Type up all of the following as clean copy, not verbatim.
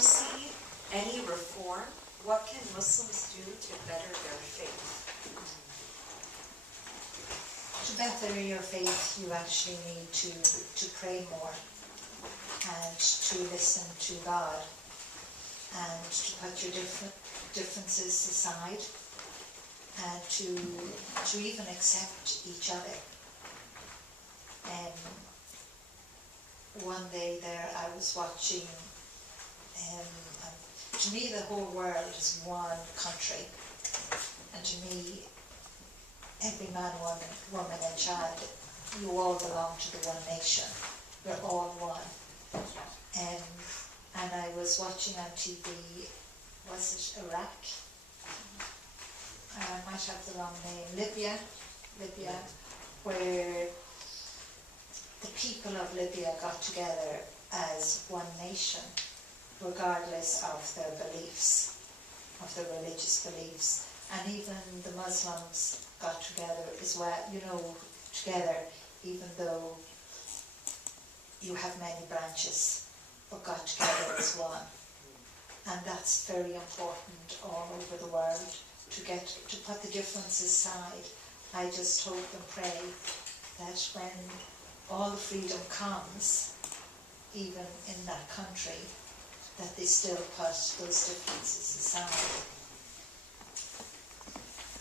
you see any reform? What can Muslims do to better their faith? To better your faith, you actually need to pray more and to listen to God and to put your differences aside and to even accept each other. One day there I was watching, to me the whole world is one country, and to me every man, woman and child, you all belong to the one nation. We're all one. And I was watching on TV, was it Iraq? I might have the wrong name, Libya, where the people of Libya got together as one nation, regardless of their beliefs, of their religious beliefs. And even the Muslims got together as well, together, even though you have many branches, but got together as one. And that's very important all over the world, to put the differences aside. I just hope and pray that when all the freedom comes, even in that country, that they still put those differences aside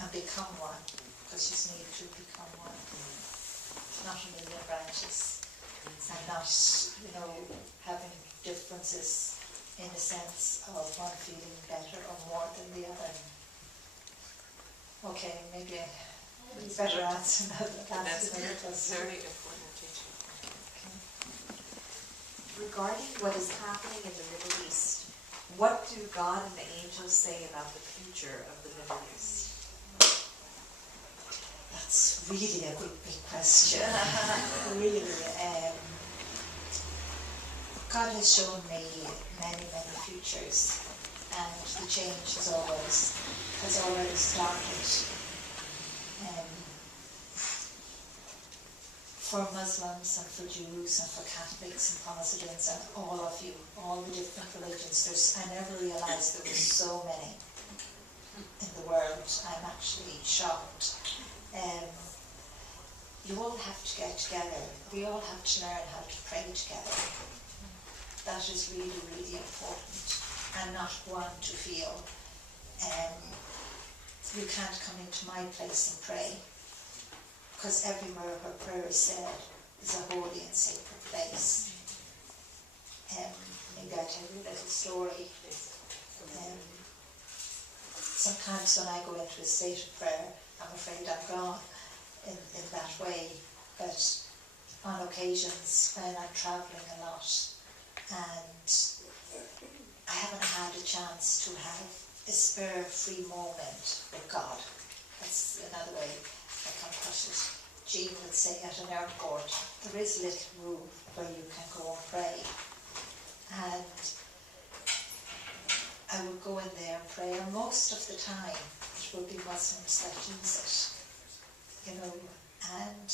and become one, because you need to become one. Not a million branches, and not, having differences in the sense of one feeling better or more than the other. Okay, maybe I better answer that. That's very important teaching. Regarding what is happening in the Middle East, what do God and the angels say about the future of the Middle East? That's really a big question. Really. God has shown me many futures, and the change has already started. For Muslims and for Jews and for Catholics and Protestants and all of you, all the different religions, I never realised there were so many in the world. I'm actually shocked. You all have to get together. We all have to learn how to pray together. That is really, really important. And not one to feel, you can't come into my place and pray, because everywhere where prayer is said is a holy and sacred place. Maybe I'll tell you a little story. Sometimes when I go into a state of prayer, I'm afraid I'm gone in that way, but on occasions when I'm travelling a lot and I haven't had a chance to have a spare free moment with God. That's another way I can put it. Jean would say at an airport, there is a little room where you can go and pray. And I would go in there and pray, and most of the time it would be Muslims that use it. And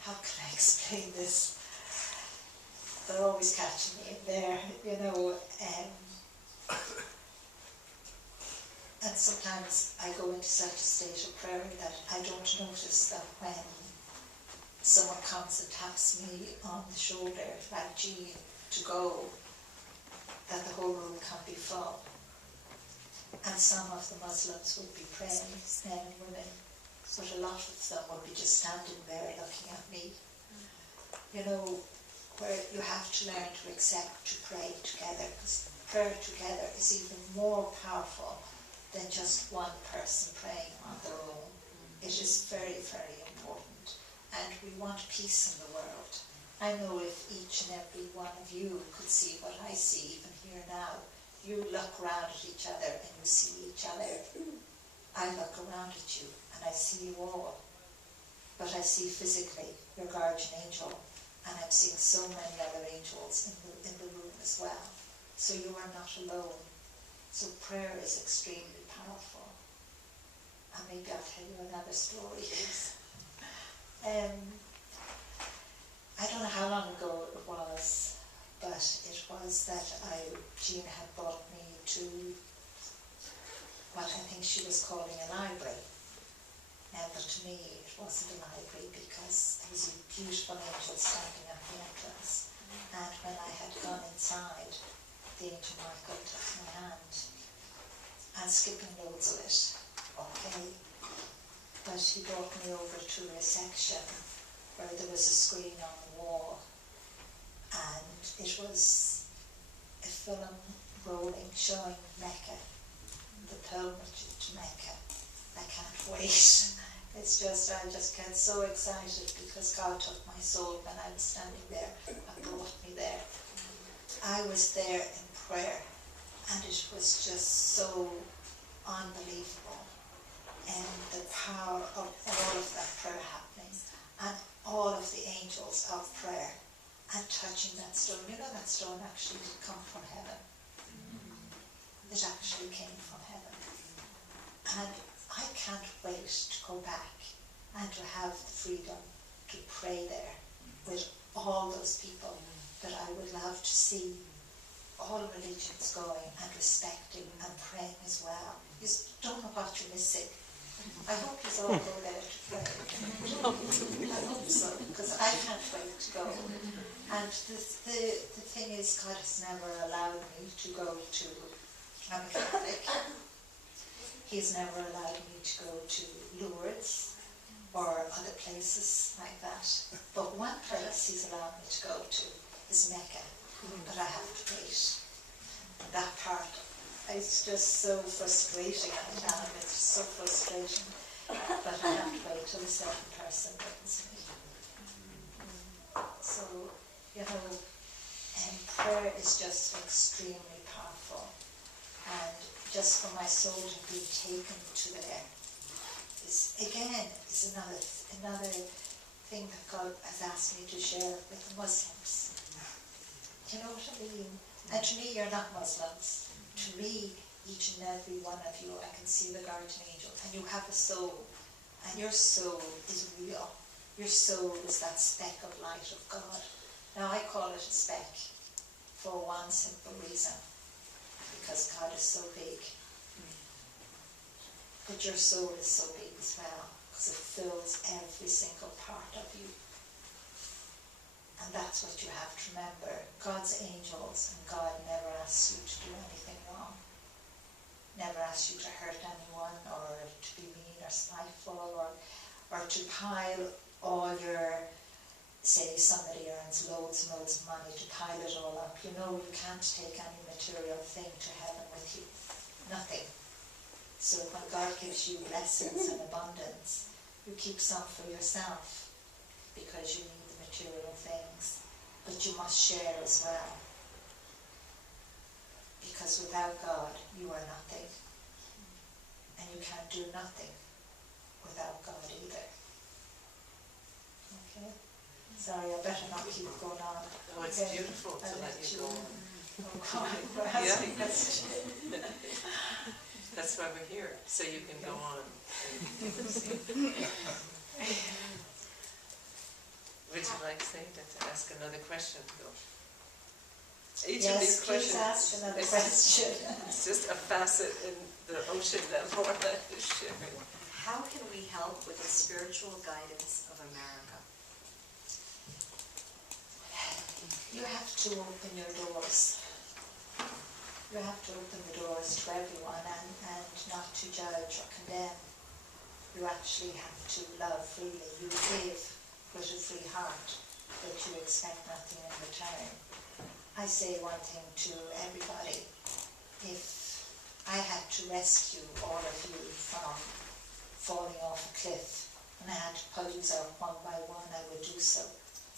how can I explain this? They're always catching me in there, and sometimes I go into such a state of prayer that I don't notice that when someone comes and taps me on the shoulder, like Jean, to go, that the whole room can be full. And some of the Muslims would be praying, men and women, but a lot of them would be just standing there looking at me. Where you have to learn to accept to pray together, because prayer together is even more powerful than just one person praying on their own. It is very, very important, and we want peace in the world. I know if each and every one of you could see what I see even here now, you look around at each other and you see each other. I look around at you and I see you all, but I see physically your guardian angel, and I'm seeing so many other angels in the room as well. So you are not alone. So prayer is extremely powerful. And maybe I'll tell you another story. I don't know how long ago it was, but it was that Jean had brought me to what I think she was calling a library. But to me it wasn't a library because there was a beautiful angel standing at the entrance. And when I had gone inside, the angel Michael took my hand. I'm skipping loads of it, okay? But he brought me over to a section where there was a screen on the wall, and it was a film rolling showing Mecca, the pilgrimage to Mecca. I can't wait. It's just, I just get so excited because God took my soul when I was standing there and brought me there. I was there in prayer, and it was just so unbelievable. And the power of all of that prayer happening, and all of the angels of prayer, and touching that stone. You know, that stone actually did come from heaven. It actually came from heaven. And I can't wait to go back and to have the freedom to pray there with all those people that I would love to see all religions going and respecting and praying as well. You don't know what you're missing. I hope you all go there to pray. I hope so, because I can't wait to go. And the thing is, God has never allowed me to go to, I'm a Catholic. He's never allowed me to go to Lourdes or other places like that. But one place he's allowed me to go to is Mecca. But I have to wait. And that part, it's just so frustrating. I tell him it's so frustrating. But I have to wait till a certain person brings me. So, you know, and prayer is just extremely powerful. And just for my soul to be taken to there is, again, is another thing that God has asked me to share with the Muslims. You know what I mean? And to me, you're not Muslims. To me, each and every one of you, I can see the guardian angel, and you have a soul, and your soul is real. Your soul is that speck of light of God. Now, I call it a speck for one simple reason, because God is so big. But your soul is so big as well, because it fills every single part of you. And that's what you have to remember. God's angels, and God never asks you to do anything wrong. Never asks you to hurt anyone, or to be mean or spiteful, or to pile all your, say somebody earns loads and loads of money, to pile it all up. You know, you can't take any material thing to heaven with you. Nothing. So when God gives you blessings and abundance, you keep some for yourself, because you need the material things. But you must share as well. Because without God, you are nothing. And you can't do nothing without God either. Okay? Sorry, I better not keep going on. Oh, it's Okay. beautiful to let you go on. Oh, God, we're asking questions. That's why we're here, so you can go on. Would you like, Sayyyeda, to ask another question, Bill? Each of these questions, ask another it's question. It's just a facet in the ocean that Lorna is sharing. How can we help with the spiritual guidance of America? You have to open your doors. You have to open the doors to everyone and not to judge or condemn. You actually have to love freely. You give with a free heart, but you expect nothing in return. I say one thing to everybody. If I had to rescue all of you from falling off a cliff, and I had to pull you out one by one, I would do so,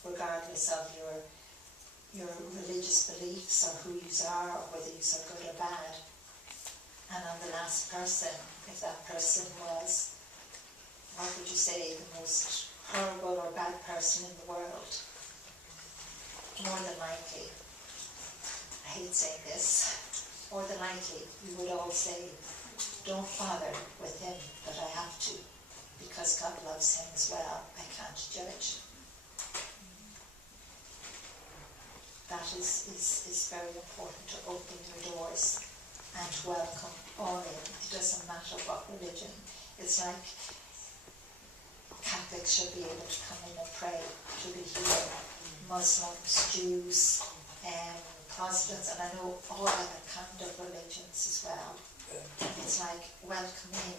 regardless of your religious beliefs or who you are, or whether you are good or bad. And on the last person, if that person was, what would you say, the most horrible or bad person in the world, more than likely, I hate saying this, more than likely you would all say, don't bother with him, but I have to, because God loves him as well. I can't judge. that is very important, to open your doors and to welcome all in. It doesn't matter what religion. It's like Catholics should be able to come in and pray, to be here. Muslims, Jews, Protestants, and I know all other kind of religions as well. It's like welcome in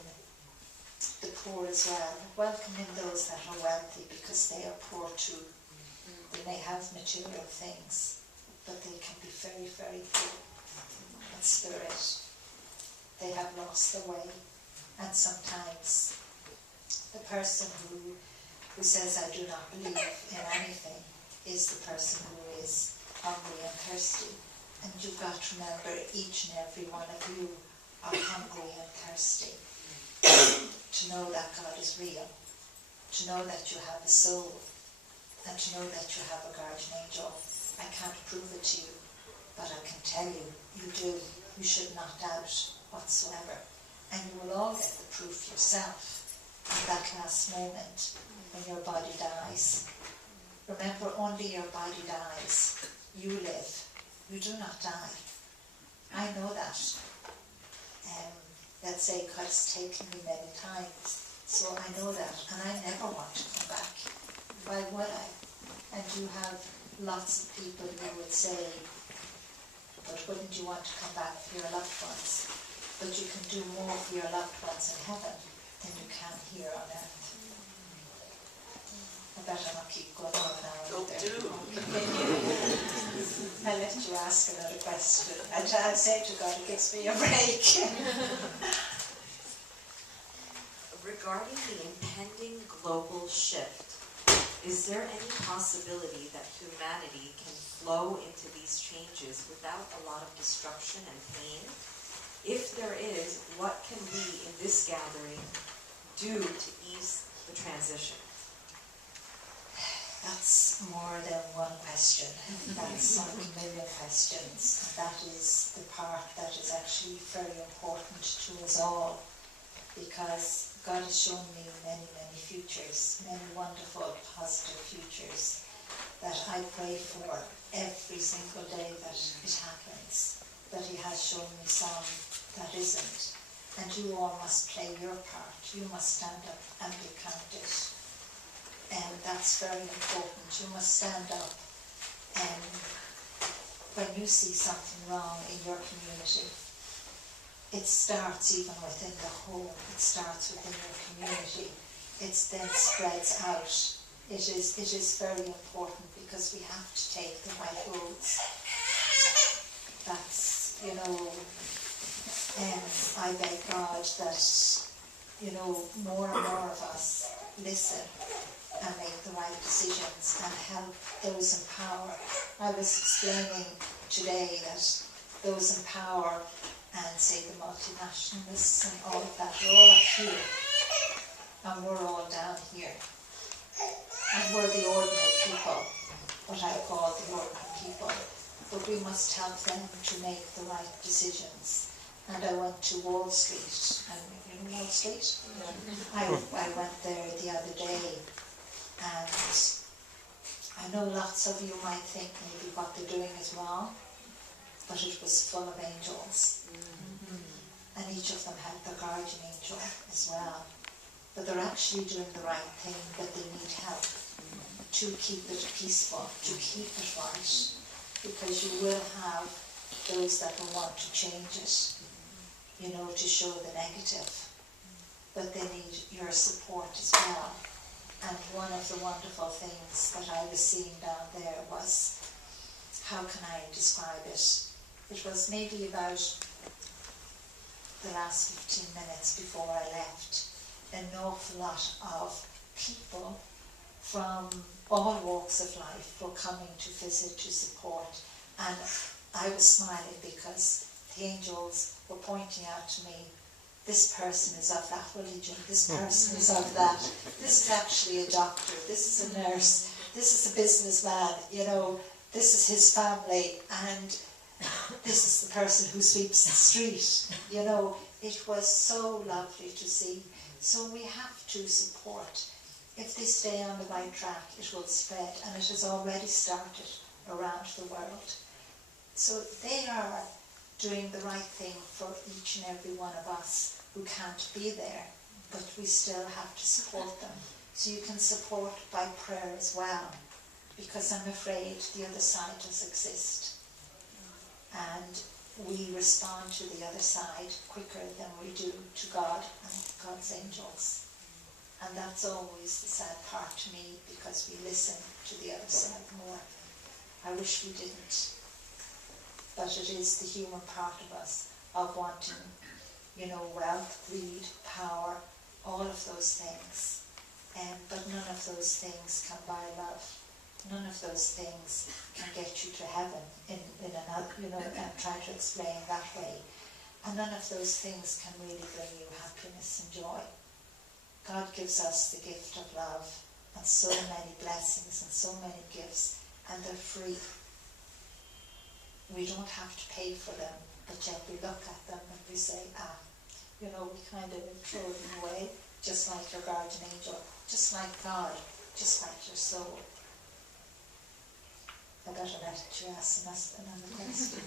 the poor as well. Welcome in those that are wealthy, because they are poor too. They may have material things, but they can be very, very poor in spirit. They have lost their way, and sometimes the person who says, I do not believe in anything, is the person who is hungry and thirsty. And you've got to remember, each and every one of you are hungry and thirsty to know that God is real, to know that you have a soul, and to know that you have a guardian angel. I can't prove it to you, but I can tell you, you do. You should not doubt whatsoever. And you will all get the proof yourself at that last moment when your body dies. Remember, only your body dies. You live. You do not die. I know that. Let's say God's taken me many times, so I know that, and I never want to come back. Why would I? And you have lots of people who would say, but wouldn't you want to come back for your loved ones? But you can do more for your loved ones in heaven than you can here on earth. I better not keep going on now. Don't do. I'll let you ask another question. I'll say to God, it gives me a break. Regarding the impending global shift, is there any possibility that humanity can flow into these changes without a lot of destruction and pain? If there is, what can we in this gathering do to ease the transition? That's more than one question. That's like a million questions. And that is the part that is actually very important to us all, because God has shown me many, many futures, many wonderful, positive futures that I pray for every single day that it happens. But He has shown me some that isn't. And you all must play your part. You must stand up and be counted. And that's very important. You must stand up, and when you see something wrong in your community, it starts even within the home. It starts within your community. It then spreads out. It is very important, because we have to take the right roads. That's, I beg God that, more and more of us listen and make the right decisions and help those in power. I was explaining today that those in power and say the multinationalists and all of that, we're all up here and we're all down here. And we're the ordinary people, what I call the ordinary people. But we must help them to make the right decisions. And I went to Wall Street, and you know Wall Street? Yeah. I went there the other day. And I know lots of you might think maybe what they're doing is wrong, but it was full of angels. Mm-hmm. And each of them had their guardian angel as well. But they're actually doing the right thing, but they need help to keep it peaceful, to keep it right. Because you will have those that will want to change it, to show the negative. But they need your support as well. And one of the wonderful things that I was seeing down there was, how can I describe it? It was maybe about the last 15 minutes before I left. An awful lot of people from all walks of life were coming to visit, to support. And I was smiling because the angels were pointing out to me, this person is of that religion, this person is of that, this is actually a doctor, this is a nurse, this is a businessman, this is his family, and this is the person who sweeps the street. It was so lovely to see. So we have to support. If they stay on the right track, it will spread, and it has already started around the world. So they are doing the right thing for each and every one of us who can't be there, but we still have to support them. So you can support by prayer as well, because I'm afraid the other side does exist. And we respond to the other side quicker than we do to God and God's angels. And that's always the sad part to me, because we listen to the other side more. I wish we didn't. But it is the human part of us, of wanting, wealth, greed, power, all of those things. But none of those things can buy love. None of those things can get you to heaven in another, and try to explain that way. And none of those things can really bring you happiness and joy. God gives us the gift of love and so many blessings and so many gifts, and they're free. We don't have to pay for them, but yet we look at them and we say, we kind of throw them away, just like your guardian angel, just like God, just like your soul. I better let you ask another question.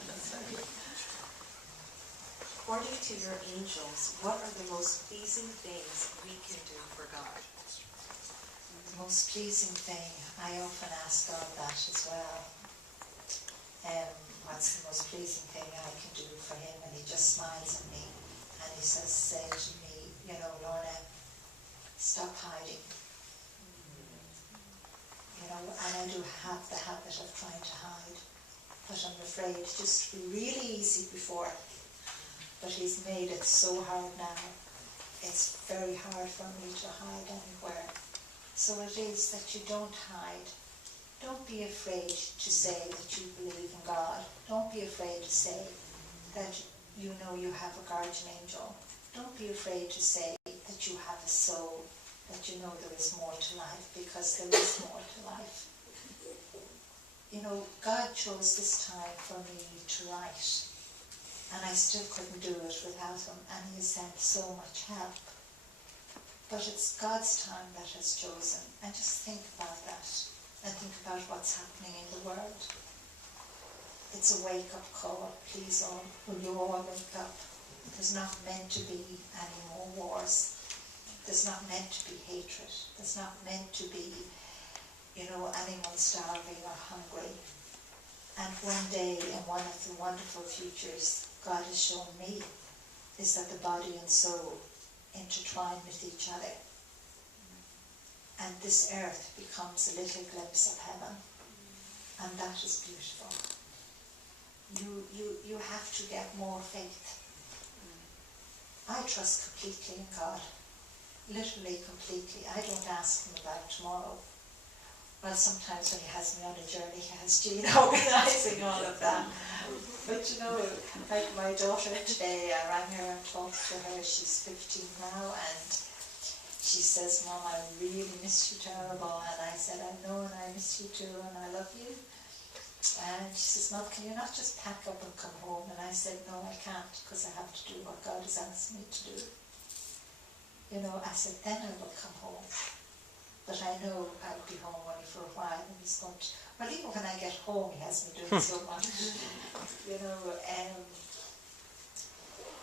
According to your angels, what are the most pleasing things we can do for God? The most pleasing thing, I often ask God that as well. What's the most pleasing thing I can do for him? And he just smiles at me and he say to me, Lorna, stop hiding. And I do have the habit of trying to hide, but I'm afraid it used to be really easy before, but he's made it so hard now. It's very hard for me to hide anywhere. So it is that you don't hide. Don't be afraid to say that you believe in God. Don't be afraid to say that you have a guardian angel. Don't be afraid to say that you have a soul, that there is more to life, because there is more to life. God chose this time for me to write, and I still couldn't do it without him, and he has sent so much help. But it's God's time that has chosen, and just think about that, and think about what's happening in the world. It's a wake-up call. Please, will you all wake up? There's not meant to be any more wars. There's not meant to be hatred. There's not meant to be, anyone starving or hungry. And one day, in one of the wonderful futures God has shown me, is that the body and soul intertwine with each other. And this earth becomes a little glimpse of heaven. And that is beautiful. You have to get more faith. I trust completely in God. Literally completely. I don't ask him about tomorrow. Well, sometimes when he has me on a journey, he has Jean organising all of that. But like my daughter today, I rang her and talked to her. She's 15 now, and she says, Mom, I really miss you terrible. And I said, I know, and I miss you too, and I love you. And she says, Mom, can you not just pack up and come home? And I said, no, I can't, because I have to do what God has asked me to do. I said, then I will come home. But I know I'll be home only for a while, and he's going to, well, even when I get home, he has me doing so much.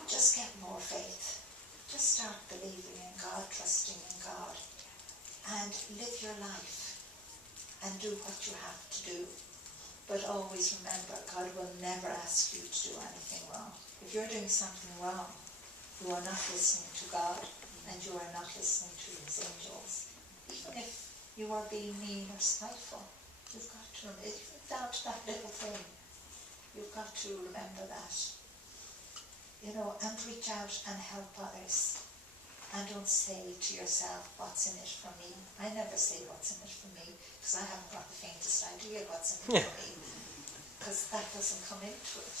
Just get more faith. Just start believing in God, trusting in God, and live your life, and do what you have to do. But always remember, God will never ask you to do anything wrong. If you're doing something wrong, you are not listening to God, and you are not listening to his angels. Even if you are being mean or spiteful, you've got to remember, even down to that little thing, you've got to remember that. And reach out and help others. And don't say to yourself, what's in it for me? I never say what's in it for me, because I haven't got the faintest idea what's in it for me, because that doesn't come into it.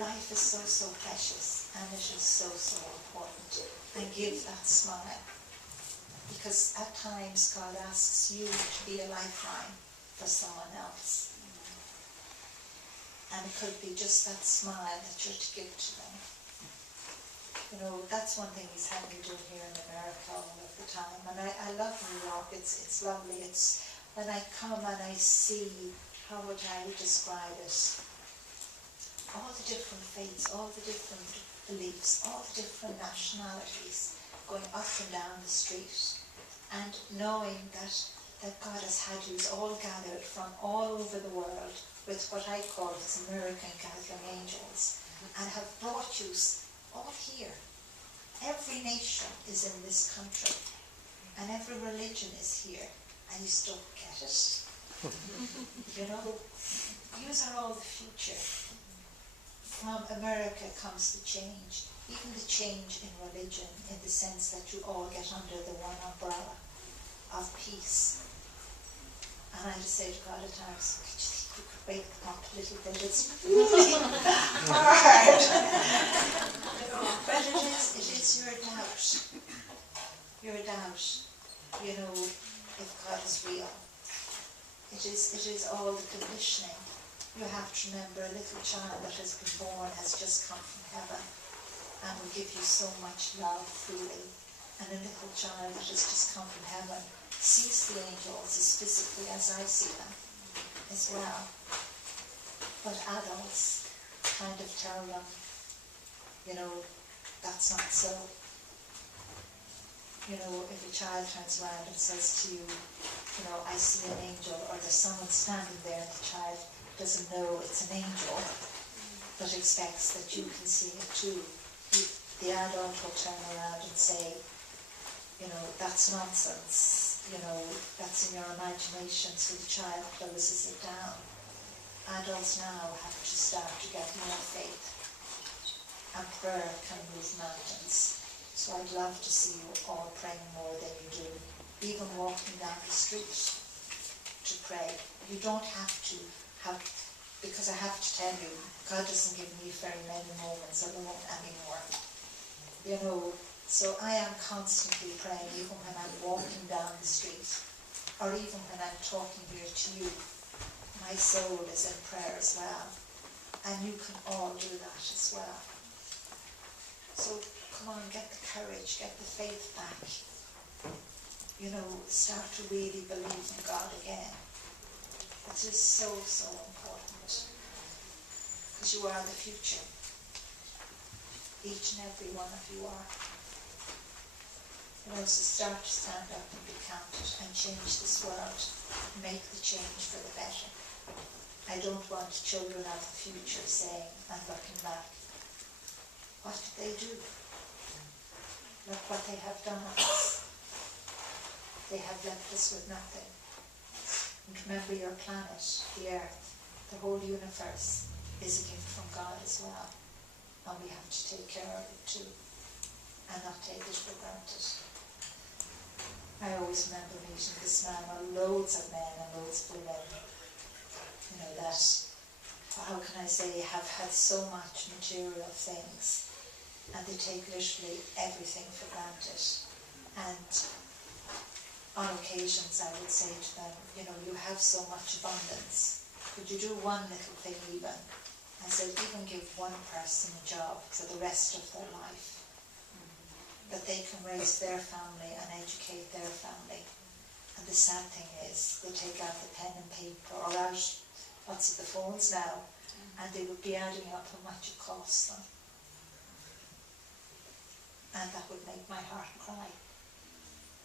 Life is so precious, and it is so important. And give that smile, because at times God asks you to be a lifeline for someone else. And it could be just that smile that you're to give to them. That's one thing he's had me doing here in America all of the time. And I love New York. It's lovely. It's then I come and I see, how would I describe it, all the different faiths, all the different beliefs, all the different nationalities going up and down the street, and knowing that God has had you all gathered from all over the world with what I call His American gathering angels, and have brought you all here. Every nation is in this country, and every religion is here, and you still get it. You know, yous are all the future. From America comes the change, even the change in religion, in the sense that you all get under the one umbrella of peace. And I just say to God at times, could you think we could wake them up a little bit? It's really hard. But it is your doubt. Your doubt, you know, if God is real. It is all the conditioning. You have to remember a little child that has been born has just come from heaven and will give you so much love freely. And a little child that has just come from heaven sees the angels as physically as I see them as well. But adults kind of tell them, you know, that's not so. You know, if a child turns around and says to you, you know, I see an angel, or there's someone standing there and the child doesn't know it's an angel, but expects that you can see it too, the adult will turn around and say, you know, that's nonsense, you know, that's in your imagination, so the child closes it down. Adults now have to start to get more faith, and prayer can move mountains. So I'd love to see you all praying more than you do, even walking down the street to pray. You don't have to have, because I have to tell you, God doesn't give me very many moments alone anymore. You know, so I am constantly praying, even when I'm walking down the street, or even when I'm talking here to you. My soul is in prayer as well, and you can all do that as well. So come on, get the courage, get the faith back. You know, start to really believe in God again. It is so, so important. Because you are the future. Each and every one of you are. You know, so start to stand up and be counted and change this world. Make the change for the better. I don't want children of the future saying, and looking back, what did they do? Look what they have done on us. They have left us with nothing. And remember, your planet, the earth, the whole universe is a gift from God as well. And we have to take care of it too, and not take it for granted. I always remember meeting this man, or loads of men and loads of women, you know, that, how can I say, have had so much material things, and they take literally everything for granted. And on occasions I would say to them, you know, you have so much abundance, could you do one little thing even? I said, even give one person a job for the rest of their life, that they can raise their family and educate their family. And the sad thing is, they take out the pen and paper, or out, what's it, the phones now, and they would be adding up how much it costs them. And that would make my heart cry,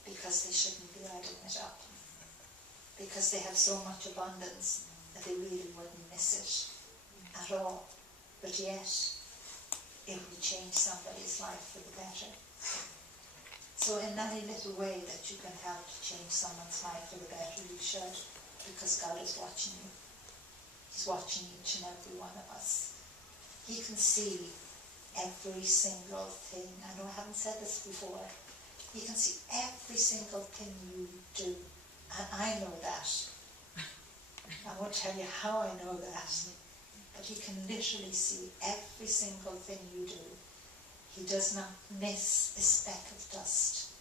because they shouldn't be adding it up. Because they have so much abundance that they really wouldn't miss it at all. But yet, it would change somebody's life for the better. So in any little way that you can help to change someone's life for the better, you should, because God is watching you. He's watching each and every one of us. He can see every single thing. I know I haven't said this before. He can see every single thing you do. And I know that. I won't tell you how I know that. But he can literally see every single thing you do. He does not miss a speck of dust.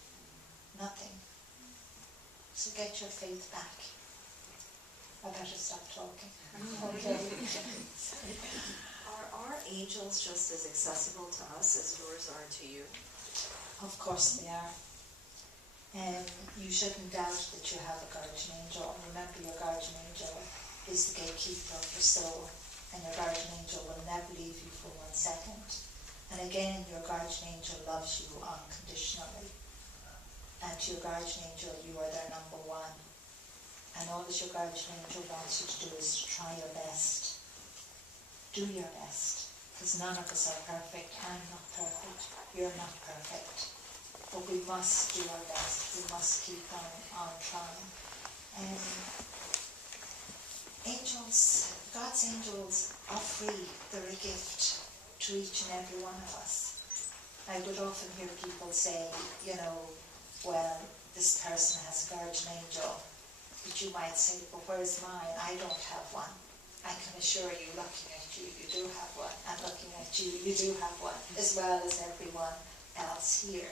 Nothing. So get your faith back. I better stop talking. Okay. Are our angels just as accessible to us as yours are to you? Of course they are. You shouldn't doubt that you have a guardian angel. Remember, your guardian angel is the gatekeeper of your soul, and your guardian angel will never leave you for 1 second. And again, your guardian angel loves you unconditionally. And to your guardian angel, you are their number one. And all that your guardian angel wants you to do is to try your best. Do your best. Because none of us are perfect. I'm not perfect. You're not perfect. But we must do our best. We must keep on trying. Angels, God's angels are free. They're a gift to each and every one of us. I would often hear people say, well, this person has a guardian angel. But you might say, but where's mine? I don't have one. I can assure you, looking at you, you do have one. And looking at you, you do have one, as well as everyone else here.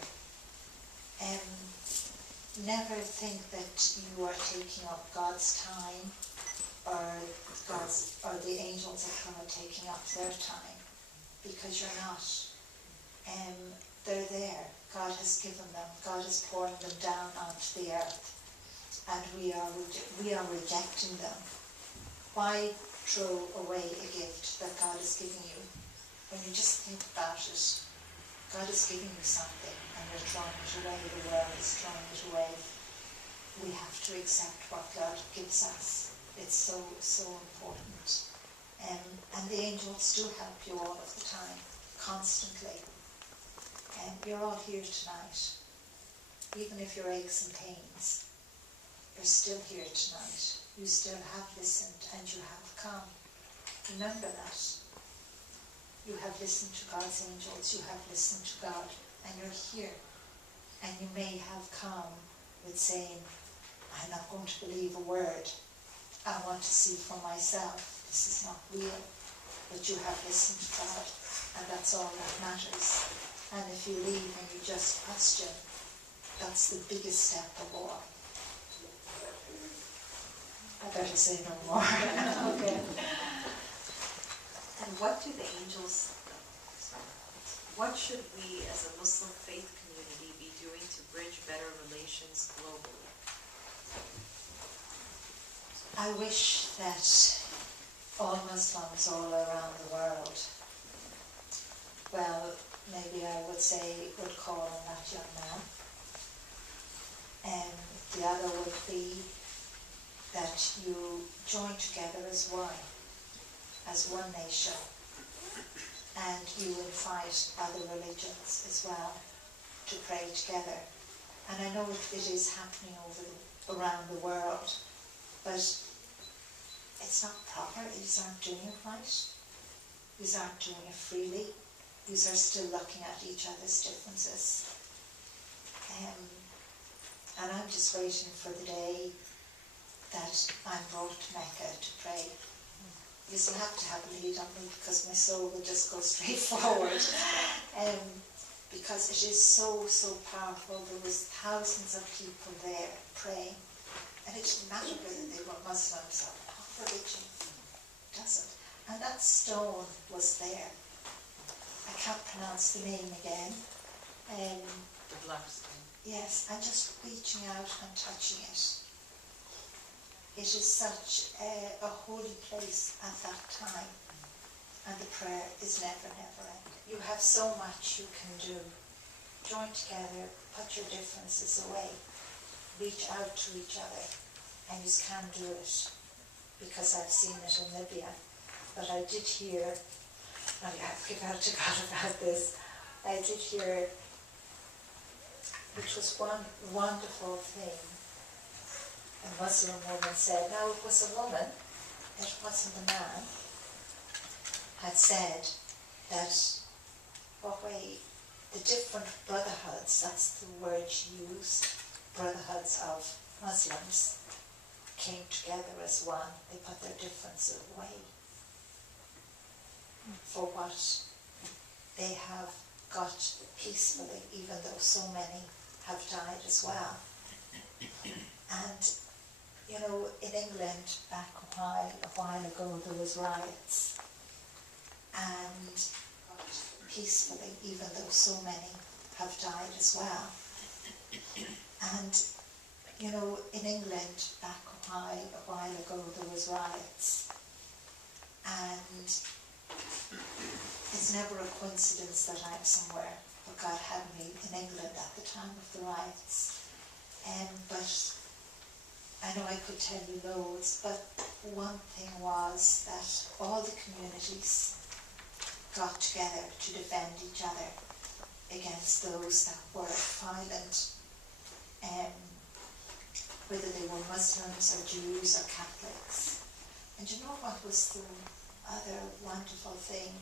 Never think that you are taking up God's time, or the angels of God are taking up their time, because you're not. They're there. God has given them. God is pouring them down onto the earth, and we are rejecting them. Why throw away a gift that God has given you? When you just think about it, God is giving you something, and you're throwing it away. The world is throwing it away. We have to accept what God gives us. It's so, so important. And the angels do help you all of the time, constantly. You're all here tonight. Even if your aches and pains, you're still here tonight. You still have listened and you have come. Remember that. You have listened to God's angels, you have listened to God, and you're here. And you may have come with saying, I'm not going to believe a word. I want to see for myself. This is not real. But you have listened to God, and that's all that matters. And if you leave and you just question, that's the biggest step of all. I better say no more. Okay. And what should we as a Muslim faith community be doing to bridge better relations globally? I wish that all Muslims all around the world, well, maybe I would say, would call on that young man. And the other would be that you join together as one nation, and you invite other religions as well to pray together. And I know it is happening around the world, but it's not proper. These aren't doing it right. These aren't doing it freely. These are still looking at each other's differences. And I'm just waiting for the day that I'm brought to Mecca to pray. You still have to have a lead on me, because my soul will just go straight forward. Because it is so, so powerful. There was thousands of people there praying. And it didn't matter whether they were Muslims or not religion. It doesn't. And that stone was there. I can't pronounce the name again. The black stone. Yes, and just reaching out and touching it. It is such a holy place at that time, and the prayer is never, never ending. You have so much you can do. Join together, put your differences away, reach out to each other, and you can do it, because I've seen it in Libya. But I did hear, I have to give out to God about this, I did hear, which was one wonderful thing. A Muslim woman said, now it was a woman, it wasn't a man, had said that the different brotherhoods, that's the word she used, brotherhoods of Muslims, came together as one. They put their differences away for what they have got peacefully, even though so many have died as well. And in England, back a while ago, there was riots, and peacefully, even though so many have died as well. And, you know, in England, back a while ago, there was riots. And it's never a coincidence that I'm somewhere, but God had me in England at the time of the riots. But I know I could tell you loads, but one thing was that all the communities got together to defend each other against those that were violent, whether they were Muslims or Jews or Catholics. And you know what was the other wonderful thing,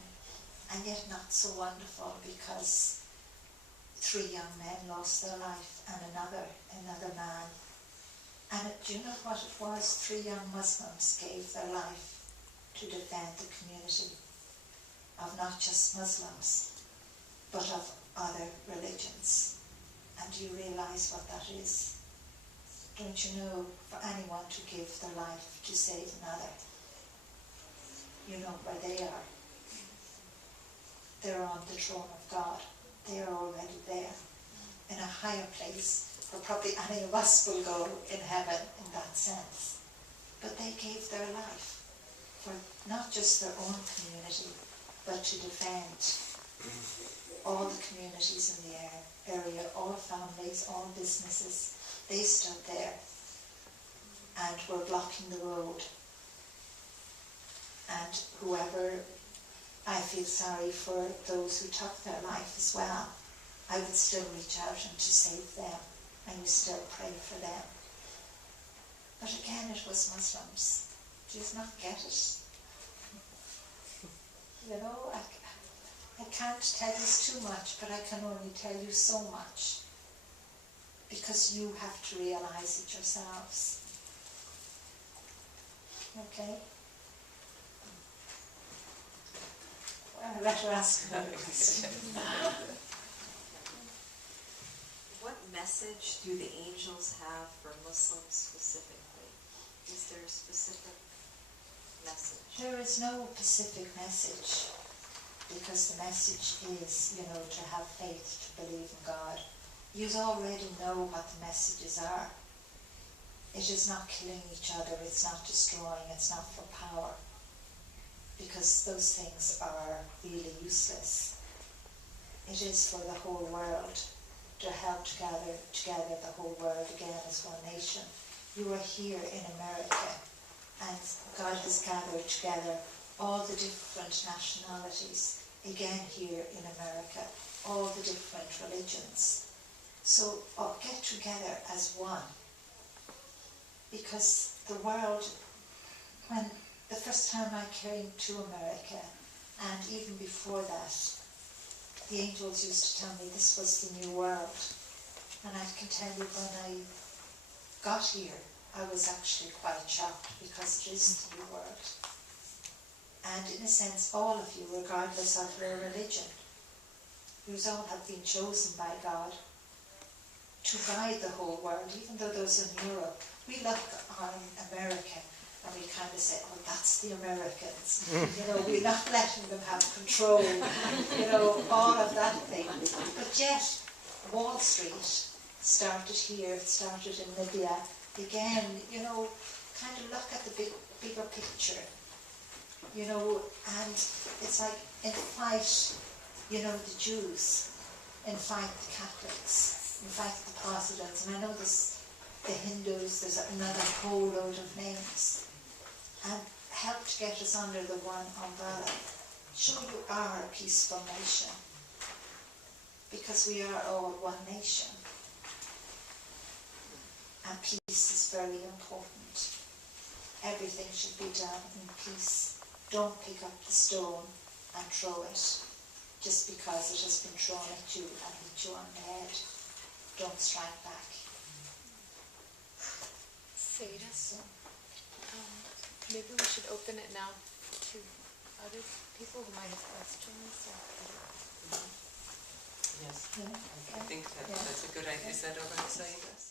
and yet not so wonderful, because 3 young men lost their life and another man. And do you know what it was? 3 young Muslims gave their life to defend the community of not just Muslims, but of other religions. And do you realise what that is? Don't you know, for anyone to give their life to save another, you know where they are. They're on the throne of God. They are already there, in a higher place, where probably any of us will go in heaven in that sense. But they gave their life for not just their own community, but to defend all the communities in the area, all families, all businesses. They stood there and were blocking the road. And whoever, I feel sorry for those who took their life as well. I would still reach out and to save them. I would still pray for them. But again, it was Muslims. Do you not get it? You know, I can't tell you too much, but I can only tell you so much. Because you have to realise it yourselves. Okay? Well, I better ask another question. What message do the angels have for Muslims specifically? Is there a specific message? There is no specific message, because the message is, you know, to have faith, to believe in God. You already know what the messages are. It is not killing each other, it's not destroying, it's not for power, because those things are really useless. It is for the whole world, to help gather together the whole world again as one nation. You are here in America, and God has gathered together all the different nationalities again here in America, all the different religions. So get together as one, because the world, when the first time I came to America, and even before that, the angels used to tell me this was the new world. And I can tell you, when I got here, I was actually quite shocked, because it is the new world. And in a sense, all of you, regardless of your religion, you all have been chosen by God to guide the whole world. Even though those in Europe, we look on America and we kind of say, oh, that's the Americans. You know, we're not letting them have control, you know, all of that thing. But yet, Wall Street started here, it started in Libya. Again, you know, kind of look at the bigger picture, you know, and it's like, in fight, you know, the Jews, in fight the Catholics, in fight the Protestants, and I know there's the Hindus, there's another whole load of names, and help to get us under the one umbrella. Sure, you are a peaceful nation, because we are all one nation, and peace is very important. Everything should be done in peace. Don't pick up the stone and throw it just because it has been thrown at you and hit you on the head. Don't strike back. SAYYEDA, maybe we should open it now to other people who might have questions. Yes, Yeah. I think that's a good idea. Is that over, SAYYEDA?